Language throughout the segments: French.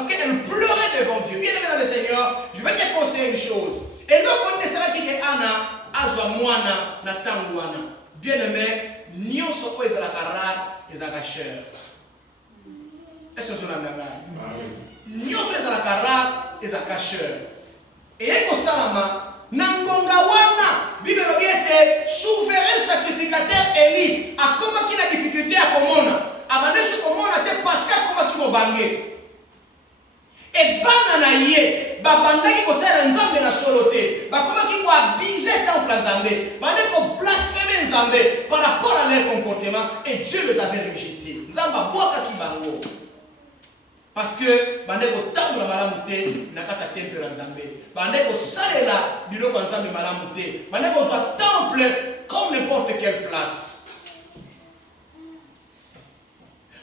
Parce qu'elle pleurait devant Dieu. Bien aimé dans le Seigneur, je vais te conseiller une chose. Et là, on est là qui est Anna, Azwa Moana, Natangwana. Bien aimé, nous sommes les Alakara et les Alakacheurs. Est-ce que c'est un ami? Nous sommes les Alakara et les Alakacheurs. Et Eko Salama, Nangongawana, Bible va bien être souverain sacrificateur Élie. A comment qu'il a difficulté à Komona. Avant de ce Komona, te Pascal comment qu'il m'a bangé. Et bananaye, babandaki ko sala nzambe na soloté, bakomaki ko abuser temple nzambe, bandaki ko blasphémer nzambe par rapport à leur comportement et Dieu les avait rejetés. Nzamba boka ki bango. Parce que bandaki ko tamba malamu te na kata temple nzambe. Bandaki ko salela biloko nzambe malamu te. Bandaki ko zwa temple comme n'importe quelle place.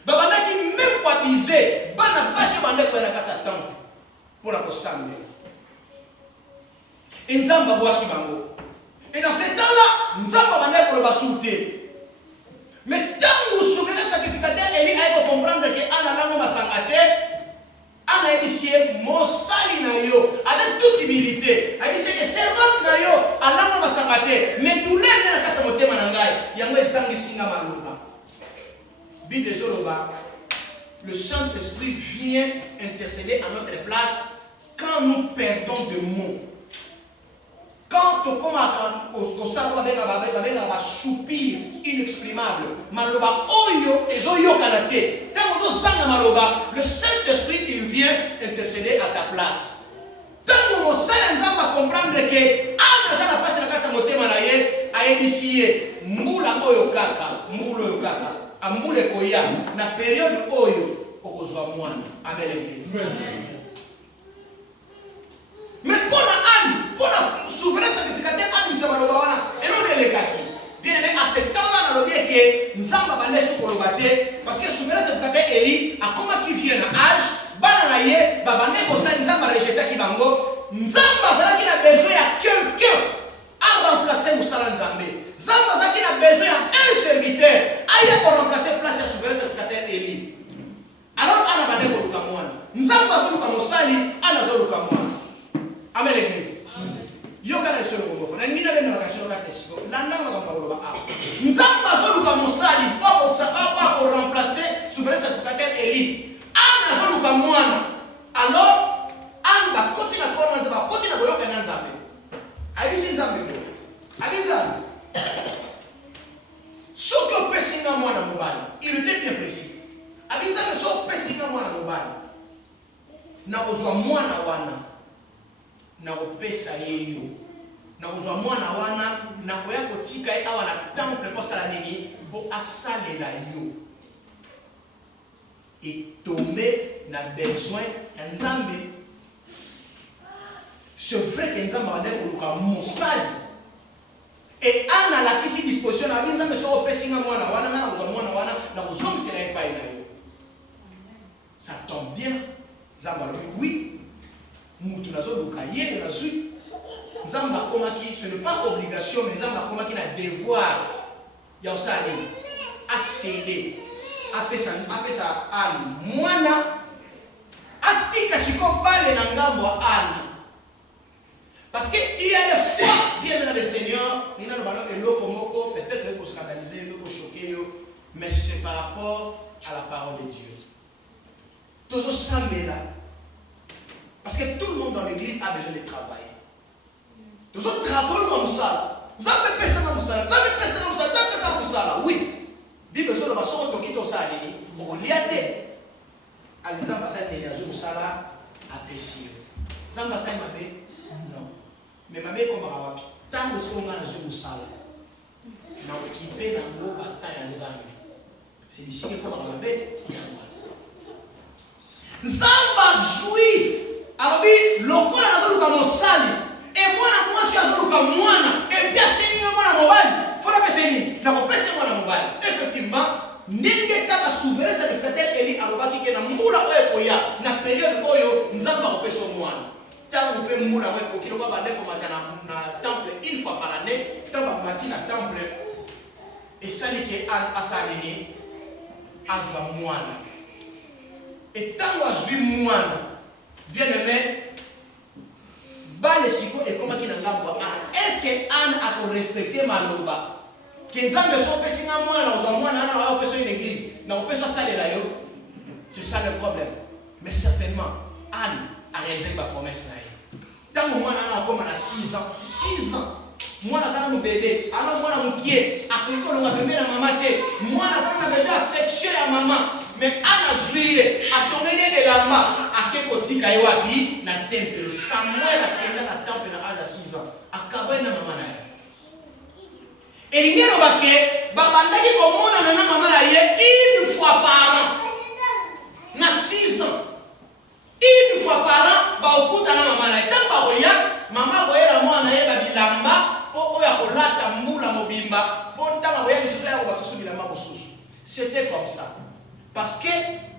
Babandaki même pas abuser, bana basi bandaki ko na kata temple pour la kosambe. Et nzamba boaki bango. Et dans ce temps-là, nzamba bandaki ko ba souté. Mais tant vous souvenez sacrificateur Élie a comprendre que ana lango basangate, ana ebisié mosali na yo avec toute humilité. Ebisié que servante na yo alango basangate, mais tout le na kata motema na ngai, yango esangi singa maluba. Bible Zoloba, le Saint-Esprit vient intercéder à notre place quand nous perdons de mots. Quand on commence à soupir inexprimable, maloba oyo et oyo kanate. Quand on sent maloba, le Saint-Esprit il vient intercéder à ta place. Quand on va comprendre que ah na passe la kata motema na ye a initié mbula oyo kaka, mbula oyo kaka. Amboule koya na période oyo okozwa mwana avec l'église. Mais pour la souverain sacrificateur Anne Zabaloba wana et non les kaki. Bien aimé à ce temps-là dans le bien que nzamba bande sur kolobate parce que souverain sacrificateur Élie a comment qui vient à âge bana na ye babane ko sa nzamba rejeter ki bango nzamba zala qui a besoin à quelqu'un à remplacer Moussala Nzambe. Nzamba zala qui a besoin à un serviteur aille pour remplacer place à souverain sacrificateur Élie. Alors ana bande ko luka mwana nzamba zulu ka mosali ana zulu ka mwana. Amen l'église. Yo kana solo ngoko na ngina bena bakasholo ka tesiko landa na ngamba ba a nzamba zulu ka mosali ko remplacer souverain sacrificateur Élie. Ana zulu ka mwana. Alors anga koti na kona nzamba koti na boyoka na nzambe. Abisi nzambe ko. Abisa. Ce que pesinga mwana mobali, il était bien précis. Abisa que so pesinga mwana mobali. Na kozwa mwana wana. Na kopesa yeyo. Na kozwa mwana wana na koya kotika ye awa na temple ko sala nini bo asalela yo. Et tomber na besoin ya nzambe. C'est vrai que nzambe ande koluka mosali. Et ana la kisi disposition na binza mais so pesinga mwana wana na kozwa mwana wana na kozomsela ye pai na yo. Ça tombe bien. Nzambe alobi oui. Mutu nazo luka ye na zui. Nzamba komaki ce n'est pas obligation mais nzamba komaki na devoir ya osali a céder apesa ali mwana atika siko bale na ngambo ali parce que il y a des fois bien dans le Seigneur il y a le ballon et l'eau moko peut-être pour scandaliser pour choquer mais c'est par rapport à la parole de Dieu toujours sambela. Parce que tout le monde dans l'église a besoin de travailler. Nous autres travaillons comme ça. Vous avez personne comme ça. Vous avez personne comme ça. Vous avez personne comme ça. Oui. Bible sur le basson qui est au salé. On l'y a dit. Alors, nous avons passé des jours ça à pécher. Nous avons passé ma bé. Non. Mais ma bé comme à wapi. Tant que on a un jour ça. Na occupé dans le bataille en Zambie. C'est ici que pour ma bé. Nzamba joui. Alors oui, lokola nazoluka mosali et mwana mwasi azoluka mwana et bien c'est mwana mobali fona peseni na kopesa mwana mobali effectivement ndenge kaka souverain sacrificateur Élie alobaki ke na mbula oyo koya na période oyo nzamba kopesa mwana tango pe mbula oyo kokilo kwa bande komata na temple une fois par année tango komati na temple et sali ke asalini azwa mwana et tango azwi mwana Bien aimé, bale siko et comment qui n'a pas voir. Est-ce que Anne a respecté Maloba? Que Nzambe so pesi na mwana na ozwa mwana na wa pesi une église. Na opesa salela yo. C'est ça le problème. Mais certainement Anne a réalisé la promesse là. Tant que mwana na koma na 6 ans, 6 ans. Mwana sana mu bébé, alors mwana mukie, akiko longa bébé na maman te. Mwana sana besoin affection ya maman. Mais Anne a joué, a tourné elamba, a keko tika ye wapi na temple. Samuel a kenda na temple na âge de 6 ans. Akabwe na maman na ye. Elingero bake babandaki komona na maman na ye une fois par an. Na 6 ans. Une fois par an, ba okuta na maman na ye. Tant ba oya, maman boyela mwana ye ba bilamba, po oya kolata mbula mobimba, po ntanga boya biso ya ko basusu bilamba mosusu. C'était comme ça. Parce que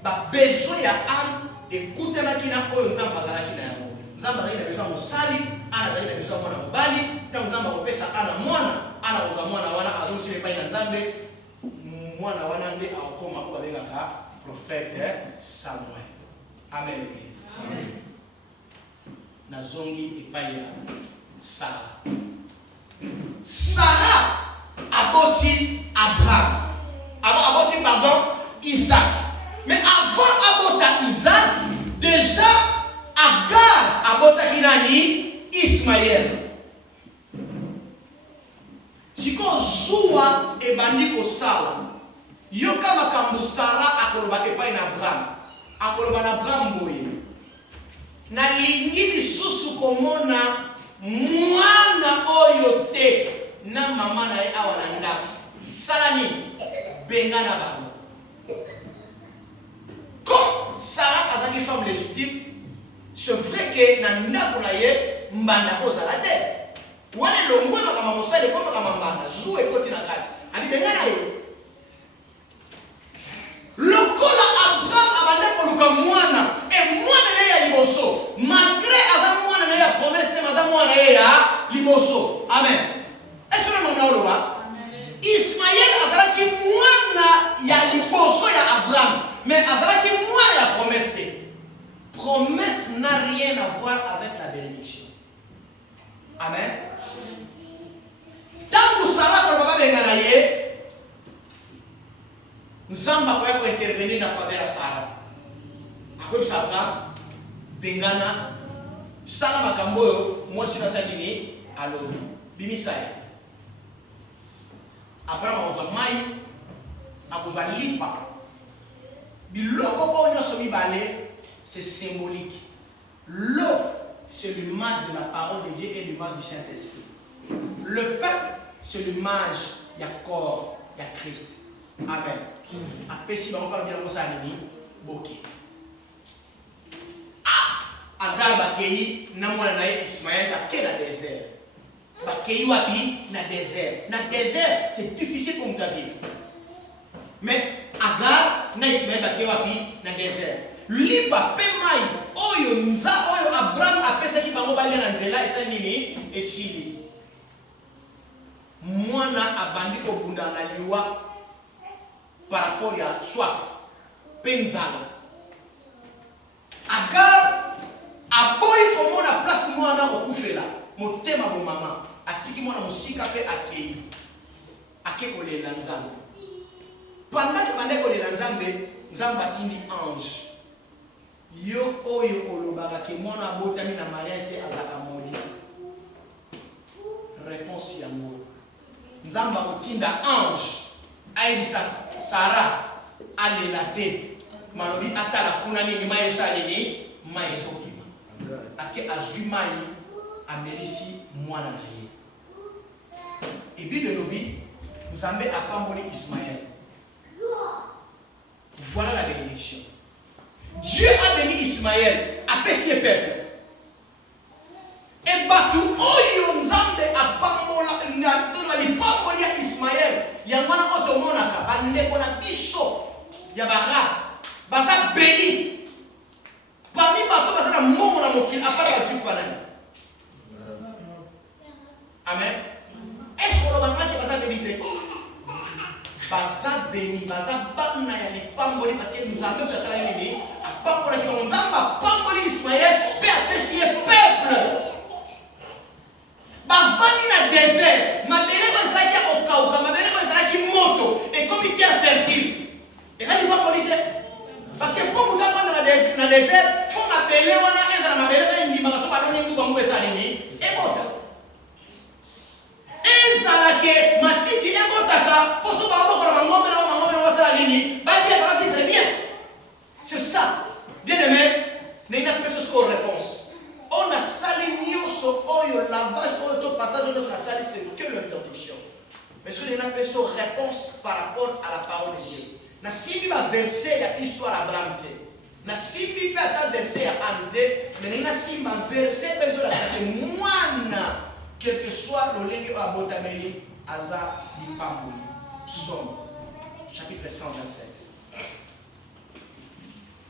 ba besoin ya Anne écoute na kina oyo nzamba azalaki na yango. Nzamba azalaki na besoin mosali, Anne azalaki na besoin mwana mobali, tant nzamba kopesa Anne mwana, Anne kozwa mwana wana azolisi epai na Nzambe, mwana wana nde akoma ko babengaka prophète Samuel. Amen l'église. Amen. Nazongi epai ya Sarah. Sarah aboti Abraham. Aboti pardon Isaac. Mais avant abota Isaac, déjà Agar abota kinani Ismaël. Siko zuwa ebandi kosala. Yo kama kambo Sarah akoloba epai na Abraham. Akoloba na Abraham boye. Na lingi lisusu komona mwana oyo te na mama na ye awa na ndako. Sala nini? Benga na bango. Comme Sarah azaki femme légitime, c'est vrai que na ndako na ye mbanda kozala te. Wana longwe makama mosale ko makama mbanda zuwe koti na kati. Abi benga na yo. Lokola Abraham abanda koluka mwana et mwana na ye ya liboso. Malgré aza mwana na ye ya promesse te maza mwana na ye ya liboso. Amen. Est-ce que nous avons le Ismaël azalaki mwana ya liboso ya Abraham, mais azalaki mwana ya promesse te. Promesse n'a rien à voir avec la bénédiction. Amen. Tant que Sarah ne va pas venir à ye, Nzamba peut intervenir dans la faveur de Sarah. Après Sarah, Bengana, Sarah Makamboyo, moi je suis dans cette ligne, alors, Bimisaya. Abraham a besoin mai, a besoin lipa. Biloko oyo somi balé, c'est symbolique. L'eau, c'est l'image de la parole de Dieu et l'image du Saint-Esprit. Le pain, c'est l'image du corps de Christ. Amen. Après, si on parle bien de ça, ok. Agar bakei na mwana na ye Ismaël bakei na désert. Bakei wapi na désert. Na désert, c'est difficile pour nous vivre. Mais Agar na Ismaël bakei wapi na désert. Liba pemai oyo nza oyo Abraham apesaki bango balia na nzela esa nini esili. Mwana abandi kobunda na liwa par rapport à soif, penzala. Agar aboyi komona place mwana okufela motema bo mama atiki mwana musika pe akei akekolela nzambe pendant que bande kolela nzambe nzambe atindi ange yo oyo olobaka ke mwana abotami na mariage te azaka moli réponse yango nzambe akotinda ange ayebisa Sarah alela te malobi atala kuna nini mai esalini mai ezokima ake azwi mai amelisi mwana na ye ebible elobi nzambe apamboli Ismaël. Voilà la bénédiction. Dieu a béni Ismaël apesi peuple et batu oyo nzambe apambola na lipamboli ya Ismaël yangwana otomonaka bandeko na biso ya bara baza béni parmi bato baza na mbongo na mokili apart bajuif banani. Amen. Est-ce que olobangaki baza béni te? Baza béni baza bana ya lipamboli parce que nzambe asala nini apambolaki bango nzambe apamboli Ismaël na désert, faut m'appeler wana eza na mabele ka ndima so baloni nguba ngwe salini ebota. Ezala ke matiti ebotaka poso ba boko na ngombe na wasala nini, ba bien ça va très bien. C'est ça. Bien aimé, mais il n'y a pas de réponse. On a sali nyoso oyo lavage oyo passage de la sali c'est que l'interdiction. Mais ce n'est pas de réponse par rapport à la parole de Dieu. Na simbi ba verset ya histoire Abraham te. Na simbi pa ta verset ya ante, mais na simba verset bezo la te mwana quel que soit le lenge o abotameli aza lipamboli. Psaume chapitre 127.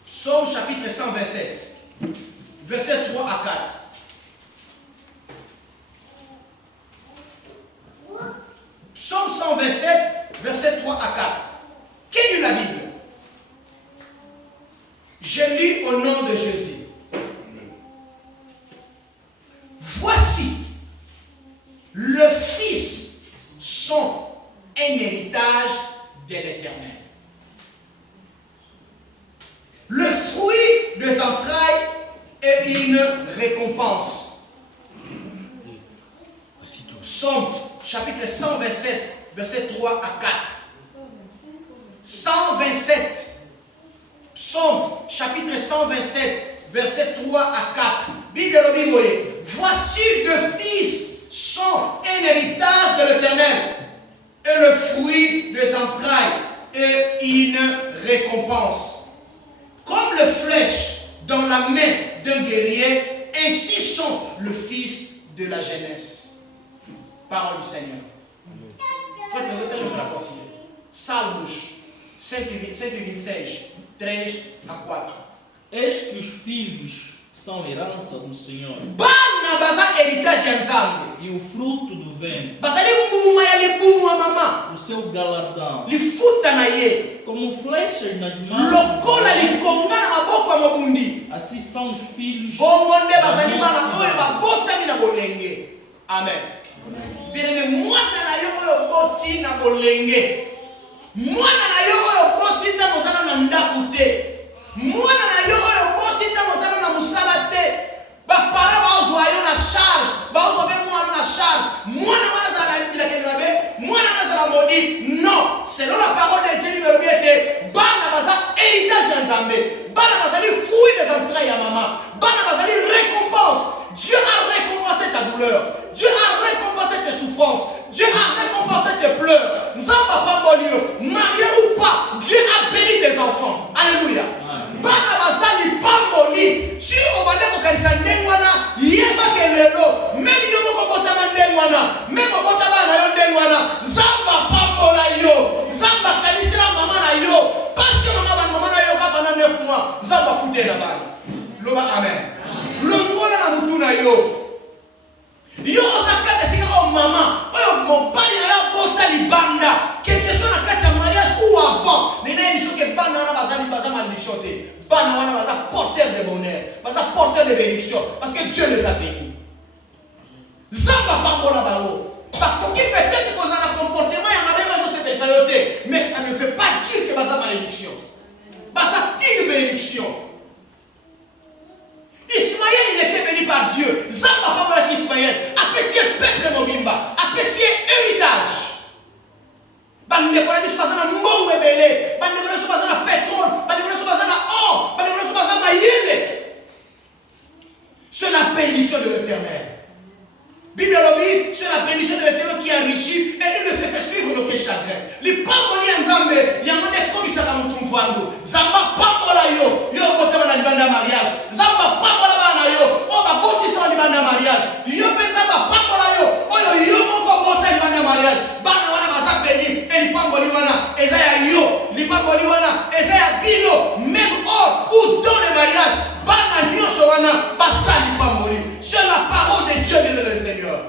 Psaume chapitre 127. Verset 3 à 4. Psaume 127, verset 3 à 4. Qui lit la Bible? Je lis au nom de Jésus. Voici, le Fils sont un héritage de l'Éternel. Le fruit des entrailles est une récompense. Psaume chapitre 127, verset 3 à 4. 127. Psaume chapitre 127, verset 3 à 4. Bible de l'Obiboye. Voici deux fils sont un héritage de l'Éternel, et le fruit des entrailles est une récompense. Comme le flèche dans la main d'un guerrier, ainsi sont le fils de la jeunesse. Parole du Seigneur. Frère, nous allons continuer. Salmos 126, 13 a 4. Eis que os filhos são herança do Senhor. Bana baza heritage ya Nzambe. E o fruto do vento. Bazali mbuma ya libumu wa mama. O seu galardão. Lifuta na ye. Como flechas nas mãos. Lokola likonga na maboko ya mobundi. Assim são os filhos. Bongonde bazali bana oyo babota mina bolenge. Amen. Bien mwana na yo oyo boti na bolenge. Mwana na yo oyo boti na mozana na ndaku te. Mwana na yo oyo boti na mozana na musala te. Ba para baozwa yo na charge, baozwa be mwana na charge. Mwana wana za la bila kebabe, mwana na za la maudit. Non, selon la parole de Dieu numéro 7, bana baza héritage ya Nzambe. Bana bazali fruit des entrailles ya maman. Bana bazali récompense. Dieu a récompensé ta douleur. Dieu a récompensé tes souffrances. Dieu a récompensé tes pleurs. Nzamba pambolio, marié ou pas, Dieu a béni tes enfants. Alléluia. Bana bazali pamboli. Si on va dire kanisa ndengwana, yeba kelelo, même yo moko kotama ndengwana, même kotama na yo ndengwana, Nzamba pambola yo. Nzamba kanisila mama na yo. Parce que mama na yo pendant 9 mois, Nzamba fute na bana. Loba amen. Longola na mutu na yo. Yo zakata sika o mama, oyo mobali na yo bota libanda. Quelque chose na kati ya mariage ou avant. Nena ni soke bana wana baza malédiction te. Bana wana baza porteur de bonheur, baza porteur de bénédiction parce que Dieu les a bénis. Zamba pambola balo. Parce que peut-être qu'on a un comportement et on a même dans cette saluté, mais ça ne veut pas dire que baza malédiction. Baza une bénédiction. Ismaël, il était béni par Dieu. Zamba pambola Ismaël. Apprécié peuple mobimba. Apprécié héritage. Bande kona biso bazana mbongo ebele, bande kona biso bazana pétrole, bande kona biso bazana or, bande kona biso bazana yele. C'est la bénédiction de l'Éternel. Bible dit, c'est la bénédiction de l'Éternel qui enrichit et il ne se fait suivre nos chagrins. Les pamboli nzambe, yamone komisaka mutu mvandu. Zamba pambola yo, yo kotama na libanda mariage. Zamba pambola bana yo, o ba botisa na libanda mariage. Yo pe zamba pambola yo, oyo yo moko bota libanda mariage. Bana wana baza béni, et lipamboli wana, eza ya yo, lipamboli wana, eza ya bino, même or ou dans le mariage. Bana nyoso wana, basa lipamboli. C'est la parole de Dieu de le Seigneur.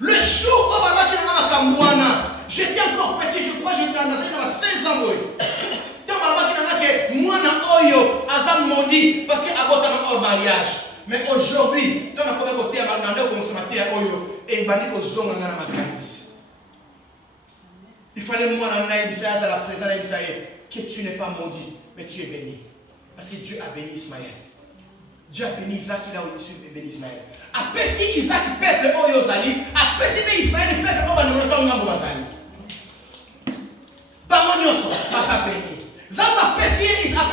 Le jour où j'étais encore petit, je crois que j'étais dans 16 ans. Tant maudit parce qu'il a un mariage. Mais aujourd'hui, dans la communauté, Il fallait moi dans la présence que tu n'es pas maudit, mais tu es béni. Parce que Dieu a béni Ismaël. Dieu a béni Isaac, il a aussi béni Ismaël. Après si Isaac peuple Oyozali, après si Ismaël peuple Oyozali. Pas mon yoso, pas sa béni. Après si Isaac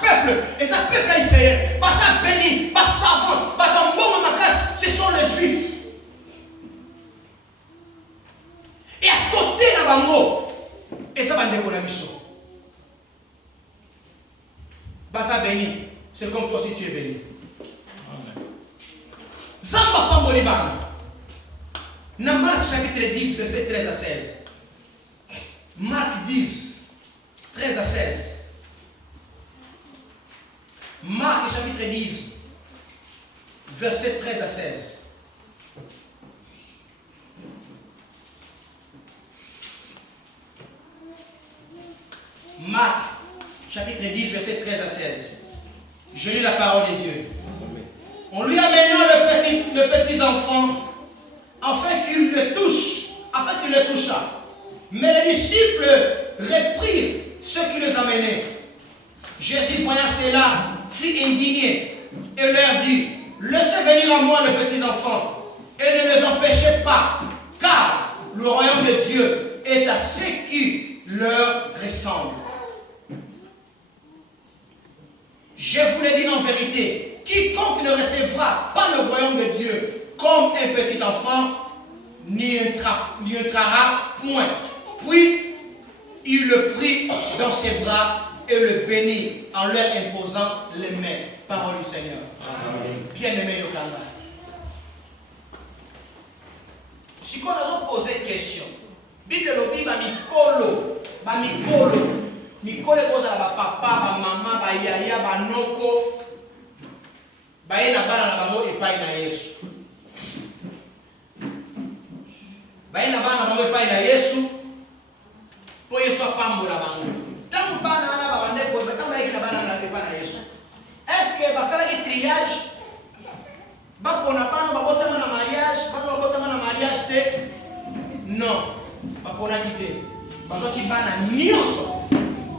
peuple, et sa peuple à Israël, pas sa béni, pas savant, pas dans mon macasse, ce sont les Juifs. Et à côté de la bango, et ça va décoller la mission. Basa béni, c'est comme toi si tu es béni. Zamba Pambolibana. Dans Marc chapitre 10, verset 13 à 16. Marc 10, 13 à 16. Marc chapitre 10, verset 13 à 16. Marc chapitre 10, verset 13 à 16. Je lis la parole de Dieu. On lui amena le petit enfant afin qu'il le touchât. Mais les disciples reprirent ceux qui les amenaient. Jésus, voyant cela, fut indigné et leur dit, laissez venir à moi les petits enfants et ne les empêchez pas, car le royaume de Dieu est à ceux qui leur ressemblent. Je vous le dis en vérité, quiconque ne recevra pas le royaume de Dieu comme un petit enfant, n'y entrera point. Puis, il le prit dans ses bras et le bénit en leur imposant les mains. Parole du Seigneur. Bien-aimé Yokanda. Si on a posé une question, Bible lobi ba mikolo kozala ba papa, ba mama, ba yaya, ba noko, ba ye na bana na bango epai na Yesu. Ba ye na bana na bango epai na Yesu, po Yesu apambola bango. Tango bana na ba bandeko, tango ba ye na bana na epai na Yesu. Est-ce que basalaki triage? Bapona bana babotama na mariage, bana babotama na mariage te? Non, baponaki te. Bazwaki bana nyonso.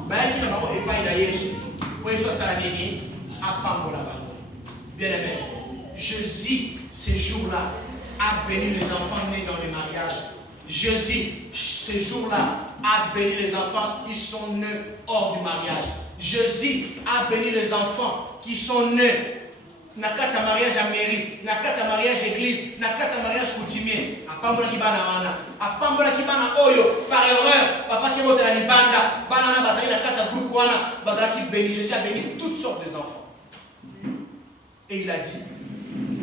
Bayaki na bango epai na Yesu. Po Yesu asala nini? Apambola bango. Bien-aimé, Jésus, ces jours-là, a béni les enfants nés dans le mariage. Jésus, ces jours-là, a béni les enfants qui sont nés hors du mariage. Jésus a béni les enfants qui sont nés na kata mariage à mairie, na kata mariage église, na kata mariage coutumier. Apambola ki bana wana, apambola ki bana oyo par erreur, papa ki bota na libanda, bana na bazali na kata groupe wana, bazala ki béni. Jésus a béni toutes sortes de enfants. Et il a dit,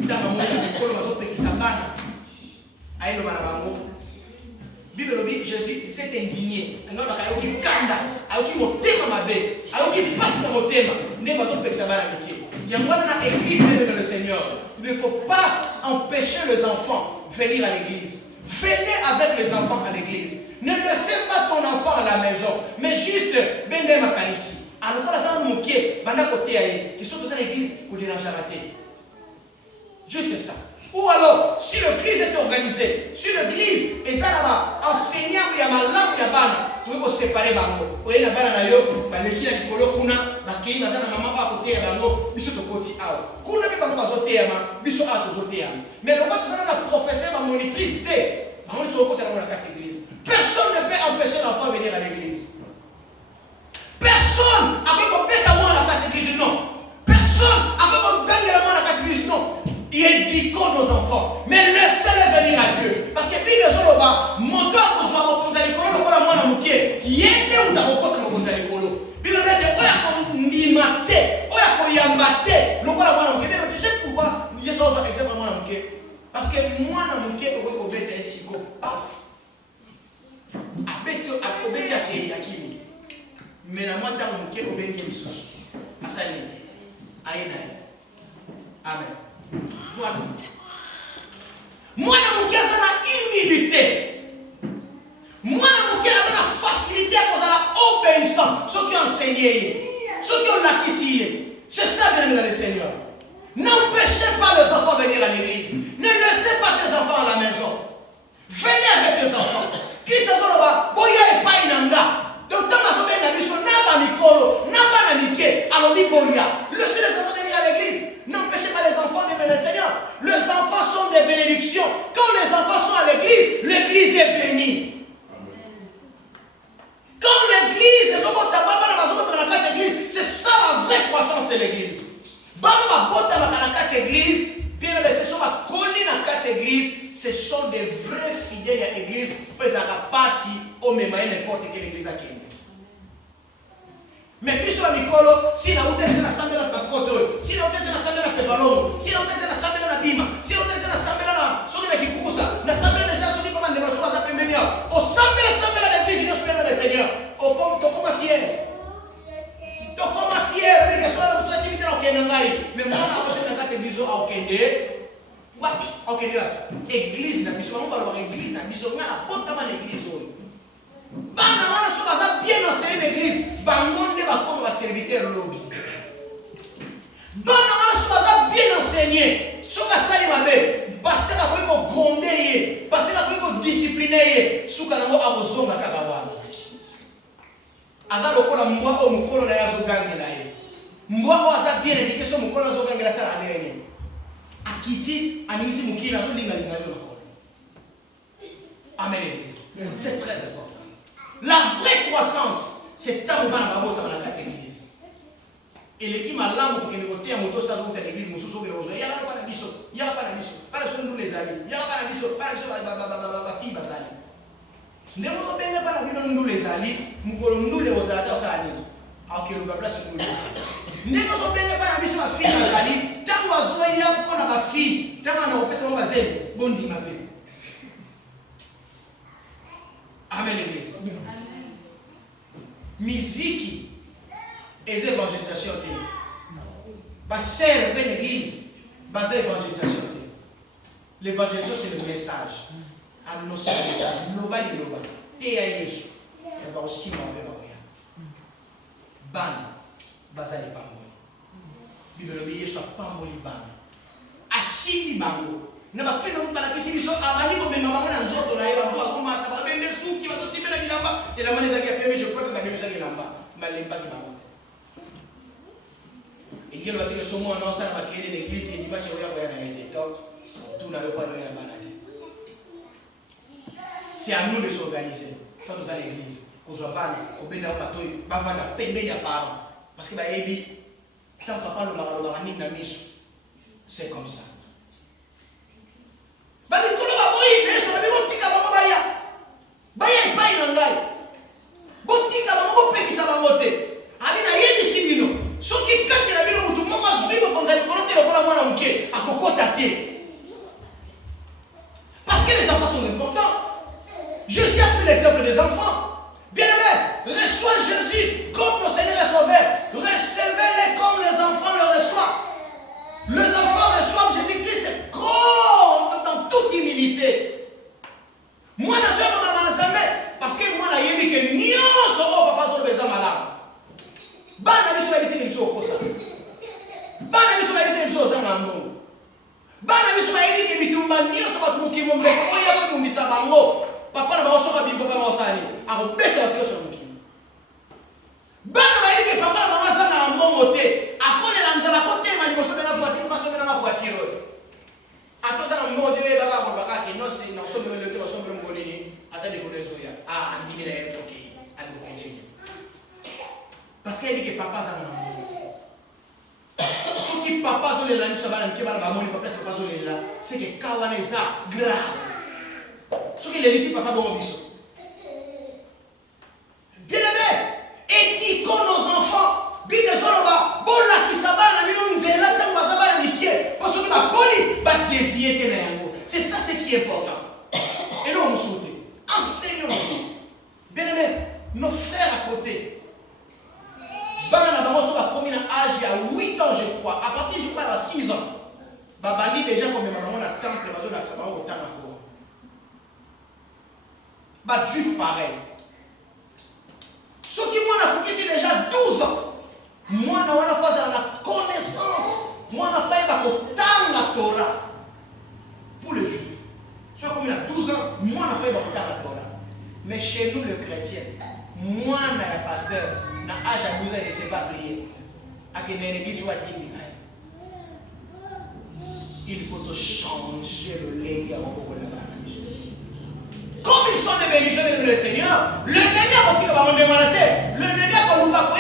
dans le monde de l'école, on va qui s'abana. Aïe le banabango. Bible dit, Jésus s'est indigné. Il a dit, kanda, ayoki motema mabe, ayoki passe dans motema, ne pas autre que ça va la métier. Il y a moi dans l'église de le Seigneur. Il ne faut pas empêcher les enfants de venir à l'église. Venez avec les enfants à l'église. Ne laissez pas ton enfant à la maison, mais juste bende makanisi. Alors quand ça nous moquer, banda côté aïe, qui sont dans l'église pour déranger à rater. Juste ça. Ou alors, si l'église est organisée, si l'église est ça là-bas, enseignant, il y a ma lampe, il y a bana, tu peux séparer bango. Vous voyez la bana na yo, baleki la likolo kuna, bakei baza na maman à côté ya bango, biso to koti awa. Kuna bi bango bazote ya ma, biso a tozote ya. Mais le quand tu as la professeur, ma monitrice té, bango to côté la carte église. Personne ne peut empêcher l'enfant de venir à l'église. Personne avec un bête à moi à la carte église, non. Personne avec un dingue à moi à la carte église, non. Il éduquons nos enfants, mais laissez-les venir à Dieu. Parce que Bible est là, mon temps pour soi, mon conseil, le moi dans mon pied, il y a un ou dans mon conseil. Bible est là, on y maté, on y ambaté, le moi dans mon pied. Mais tu sais pourquoi il y a ça exactement dans mon pied? Parce que moi dans mon pied, on va être ici, paf. Abeti à Kéhi, à Kimi. Mais dans mon temps, mon pied, on va être ici. Asali, aïe. Amen. Voilà. Moi, mon cœur, ça a humilité. Moi, mon cœur, ça a facilité à cause de la obéissance. Ceux qui ont enseigné, ceux qui ont l'acquis, c'est ça, bien dans le Seigneur. N'empêchez pas les enfants de venir à l'église. Ne laissez pas tes enfants à la maison. Venez avec tes enfants. Christ azoloba boya epai na nga. Donc tant azobenga biso na ba mikolo, na ba na mike, alobi boya. Le seul des enfants de venir à l'église. N'empêchez pas les enfants de venir le Seigneur. Les enfants sont des bénédictions. Quand les enfants sont à l'église, l'église est bénie. Quand l'église, c'est ça la vraie croissance de l'église. Bien l'église, ce sont des vrais fidèles à l'église. Ils n'ont pas si on met n'importe quelle église à Kenya. Mais puis sur la Mikolo, si la route est dans l'assemblée de Pacoto, si la route est dans l'assemblée de Pevalo, si la route est dans l'assemblée de Bima, si la route est dans l'assemblée de Sori Mekikusa, l'assemblée de Jason Commande de la Soie Zapemenia, au samedi l'assemblée de l'église Union Supérieure des Seigneurs, au comme fier. Donc comme fier, mais que soit la société au Kenangai, mais moi on a posé dans cette église au Kende. Wapi, au Kende. Église na biso, on va voir église na biso, on a la porte à l'église. Bana wana so baza bien enseigné l'église, bangonde ba comme va serviteur lobby. Bana wana so baza bien enseigné, so ka sali mabe, pasteur a ko gronder ye, pasteur a ko discipliner ye, suka nango abozonga kaka wana. Aza lokola mbwa o mukolo na yazo gangela ye. Mbwa o aza bien éduqué so mukolo zo gangela sala ndenge. Akiti anisi mukina zo linga linga yo lokolo. Amen l'église. C'est très important. La vraie croissance, c'est tant que dans la catégorie. Et l'équipe a l'âme pour que les côtés à mon dos ça dans l'église, mon sous-sol, il y a pas de biseau, il y a pas de biseau, pas de nous les amis, il y a pas de biseau, pas de biseau, la fille basale. Ne vous obéissez pas la vie de nous les alliés, nous les osateurs salés. Ok, nous va placer nous. Ne vous obéissez pas la vie de ma fille basale, tant que vous avez pour ma fille, tant que nous personne basale, bon dit ma belle. Amen l'église. Musique et évangélisation. Passer vers l'église, basée évangélisation. L'évangélisation c'est le message. Annoncer le message. Noba li noba. Théa Yesu. Et va aussi m'enlever ma rien. Ban. Basé les pamoli. Bible le Yesu a pamoli ban. Asili bango. Na ba fait non bala kisi biso abali ko bema mama na nzoto na yeba nzo azoma ta ba bende suki ba to simela bilamba et la maneza qui a permis je crois que ba demisa bilamba malemba ki bango et quel va dire ce mot annonce à la créer l'église et dimanche oya ko ya na été donc tout na yo pas ya banade c'est à nous de s'organiser quand nous à l'église qu'on soit pas au benda ba to ba vanda pembe ya parents parce que ba yebi tant papa le maralo ba ni na miso c'est comme ça. Babikolo baboyi beso babi botika bango baya. Baya epai na ngai. Botika bango bopekisa bango te. Abi na yebisi bino. Soki kati na bino mutu moko azwi bokonza likolo te lokola mwana moke akokota te. Parce que les enfants sont importants. Jésus a pris l'exemple des enfants. Bien-aimé, reçois Jésus comme ton Seigneur et Sauveur. Recevez-les comme les enfants le reçoivent. Les enfants reçoivent Jésus-Christ comme dans toute humilité. Moi, je suis dans la parce que moi, je suis que nous sommes papa sur les malades. Bana biso babite biso okosa. Bana biso babite biso osangambo. Bana biso babite bitumba nyonso batumuki mombe ko ya kumisa bango. Papa na baosoka bimbo ba osali. Akobeta bakilo so muki. Bana babite papa na bangasa na mbongo te. Akone na nzala kote mali ko sobela voiture ba sobela ma voiture. Atoza na mbongo de baka ko baka ke no se na sobela le te ba sobela mbongo ni ata de kolezo ya. Ah andimi na yeso ke. Algo continue. Parce qu'il dit que papa ça n'a ce qui papa zo là nous savons que bala bamoni papa zo là c'est que kawaneza grave ce qui les dit papa bon biso bien aimé et qui comme nos enfants bien zoloba bola ki sabana bino nzela tango sabana mikie parce que ba koli ba dévier te na yango c'est ça ce qui est important et nous on souhaite enseignons bien aimé nos frères à côté. Bana na bango a commis un âge il y a 8 ans je crois. À partir je crois à 6 ans. Babali déjà comme maman na temple bazo na sabana au temps encore. Ba juif pareil. Ce qui moi na kuki c'est déjà 12 ans. Moi na wana phase la connaissance. Moi na fait ba ko tanga Torah. Pour les juifs. Soit comme il a 12 ans, moi na fait ba ko tanga Torah. Mais chez nous, le chrétien, moi, je pasteur, na âge à 12 ans, il ne sait pas prier. Il faut changer le legs avant qu'on comme ils sont des bénéficiaires de le Seigneur, le Seigneur continue à me demander. Le Seigneur, quand nous va